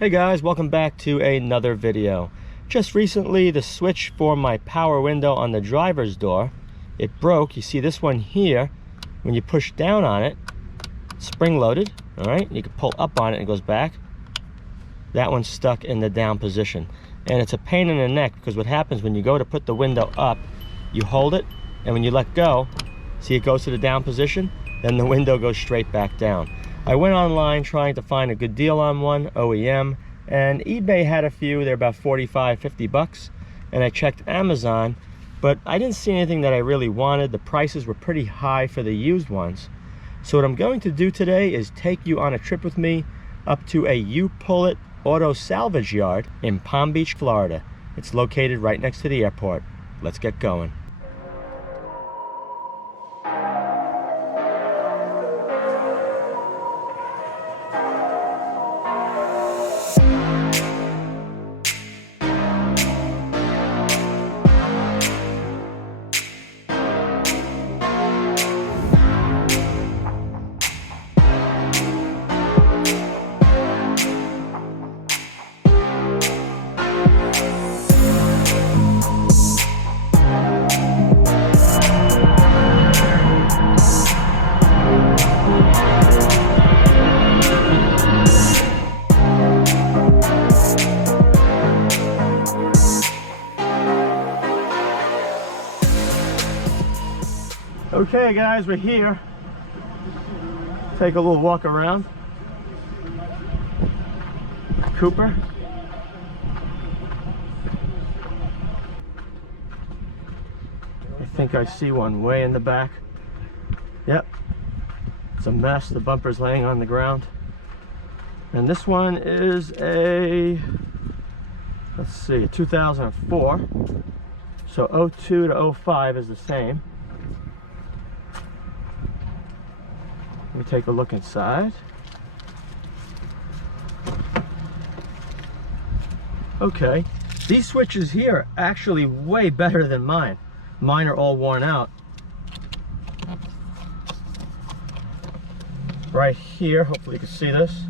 Hey guys, welcome back to another video. Just recently, the switch for my power window on the driver's door, it broke. You see this one here, when you push down on it, spring loaded, all right? You can pull up on it and it goes back. That one's stuck in the down position. And it's a pain in the neck because what happens when you go to put the window up, you hold it, and when you let go, see it goes to the down position, then the window goes straight back down. I went online trying to find a good deal on one, OEM, and eBay had a few. They're about 45, 50 bucks. And I checked Amazon, but I didn't see anything that I really wanted. The prices were pretty high for the used ones. So what I'm going to do today is take you on a trip with me up to a U-Pull-It auto salvage yard in Palm Beach, Florida. It's located right next to the airport. Let's get going. Okay guys, we're here. Take a little walk around. Cooper. I think I see one way in the back. Yep. It's a mess. The bumper's laying on the ground. And this one is a, let's see, a 2004. So 02 to 05 is the same. Let me take a look inside. Okay, these switches here are actually way better than mine. Mine are all worn out. Right here, hopefully you can see this.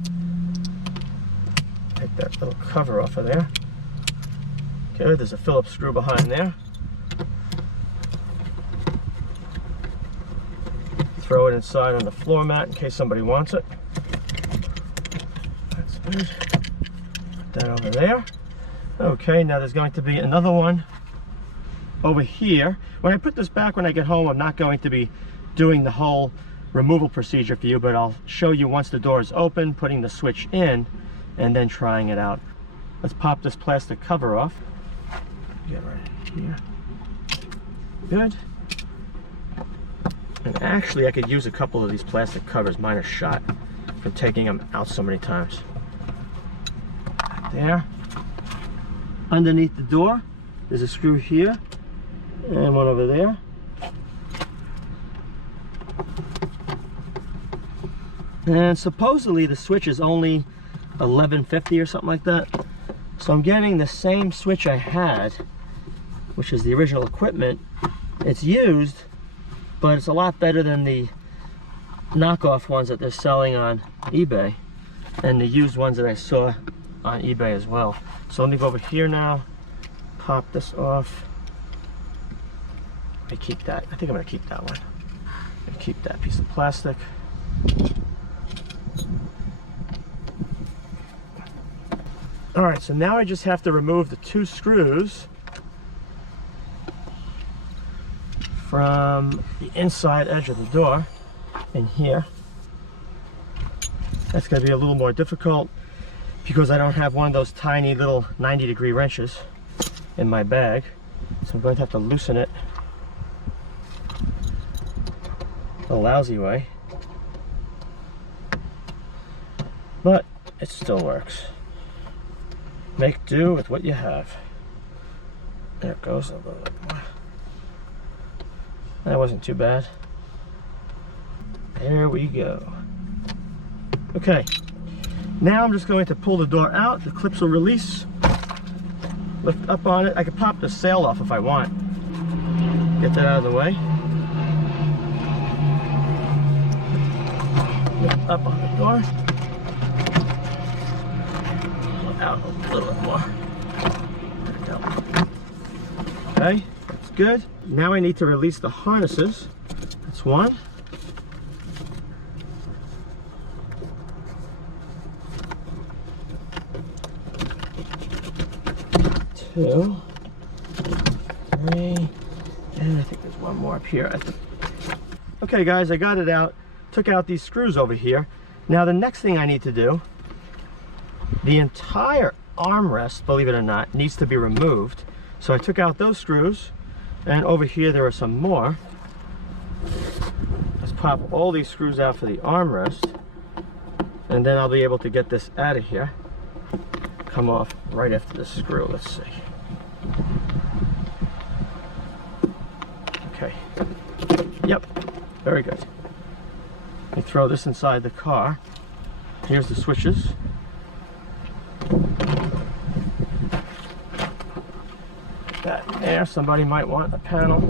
Take that little cover off of there. Okay, there's a Phillips screw behind there. Throw it inside on the floor mat in case somebody wants it. That's good. Put that over there. Okay, now there's going to be another one over here. When I put this back when I get home, I'm not going to be doing the whole removal procedure for you, but I'll show you once the door is open, putting the switch in, and then trying it out. Let's pop this plastic cover off. Get right here. Good. And actually, I could use a couple of these plastic covers. Mine are shot from taking them out so many times. There. Underneath the door, there's a screw here and one over there. And supposedly the switch is only $11.50 or something like that. So I'm getting the same switch I had, which is the original equipment. It's used, but it's a lot better than the knockoff ones that they're selling on eBay and the used ones that I saw on eBay as well. So let me go over here now, pop this off. I keep that. I think I'm gonna keep that one. I'm gonna keep that piece of plastic. All right, so now I just have to remove the two screws from the inside edge of the door in here. That's going to be a little more difficult because I don't have one of those tiny little 90-degree wrenches in my bag. So I'm going to have to loosen it a lousy way. But it still works. Make do with what you have. There it goes. A little bit more. That wasn't too bad. There we go. Okay, now I'm just going to pull the door out. The clips will release. Lift up on it. I can pop the sail off if I want. Get that out of the way. Lift up on the door. out a little bit more. There we go. Okay, that's good. Now I need to release the harnesses. That's one. Two. Three. And I think there's one more up here. Okay guys, I got it out. Took out these screws over here. Now the next thing I need to do, the entire armrest, believe it or not, needs to be removed. So I took out those screws, and over here there are some more. Let's pop all these screws out for the armrest, and then I'll be able to get this out of here. Come off right after this screw. Let's see. Okay. Yep. Very good. Let me throw this inside the car. Here's the switches. That there, somebody might want a panel.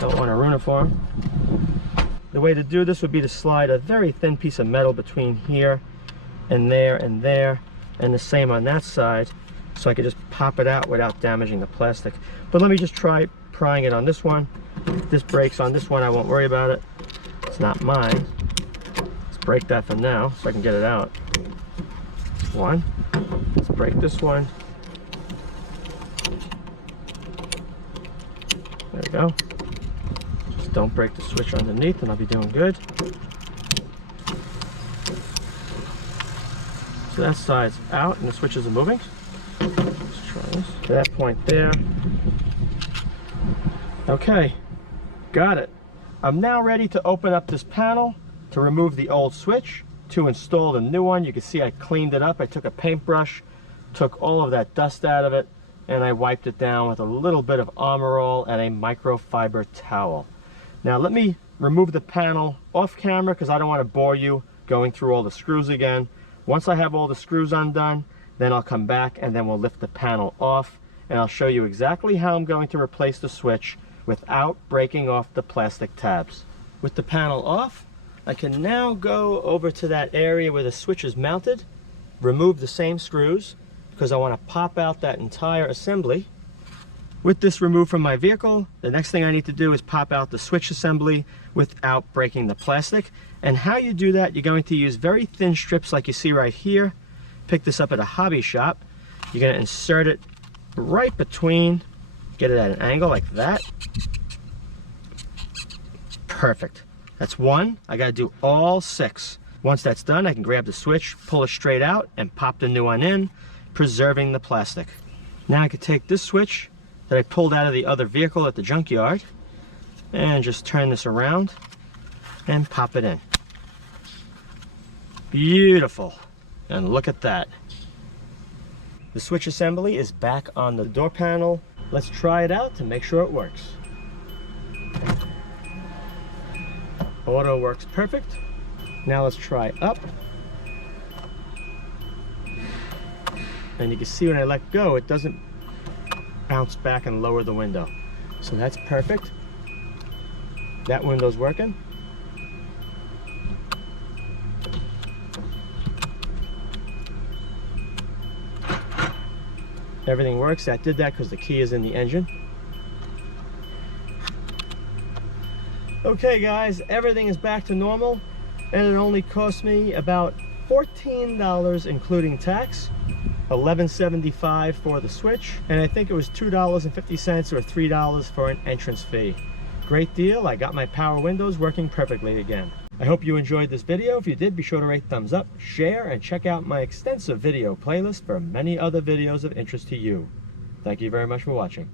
Don't want to ruin it for them. The way to do this would be to slide a very thin piece of metal between here and there, and the same on that side, so I could just pop it out without damaging the plastic. But let me just try prying it on this one. If this breaks on this one, I won't worry about it. It's not mine. Let's break that for now so I can get it out. One. Let's break this one. There we go. Just don't break the switch underneath and I'll be doing good. So that side's out and the switches are moving. Let's try this. To that point there. Okay, got it. I'm now ready to open up this panel to remove the old switch, to install the new one. You can see I cleaned it up. I took a paintbrush, took all of that dust out of it, and I wiped it down with a little bit of Armor All and a microfiber towel. Now let me remove the panel off camera because I don't want to bore you going through all the screws again. Once I have all the screws undone, then I'll come back and then we'll lift the panel off, and I'll show you exactly how I'm going to replace the switch without breaking off the plastic tabs. With the panel off, I can now go over to that area where the switch is mounted, remove the same screws because I want to pop out that entire assembly. With this removed from my vehicle, the next thing I need to do is pop out the switch assembly without breaking the plastic. And how you do that, you're going to use very thin strips like you see right here. Pick this up at a hobby shop. You're going to insert it right between, get it at an angle like that. Perfect. That's one. I got to do all 6. Once that's done, I can grab the switch, pull it straight out, and pop the new one in, preserving the plastic. Now I can take this switch that I pulled out of the other vehicle at the junkyard and just turn this around and pop it in. Beautiful. And look at that. The switch assembly is back on the door panel. Let's try it out to make sure it works. Auto works perfect. Now let's try up. And you can see when I let go, it doesn't bounce back and lower the window. So that's perfect. That window's working. Everything works. That did that because the key is in the engine. Okay guys, everything is back to normal, and it only cost me about $14 including tax, $11.75 for the switch, and I think it was $2.50 or $3 for an entrance fee. Great deal. I got my power windows working perfectly again. I hope you enjoyed this video. If you did, be sure to rate thumbs up, share, and check out my extensive video playlist for many other videos of interest to you. Thank you very much for watching.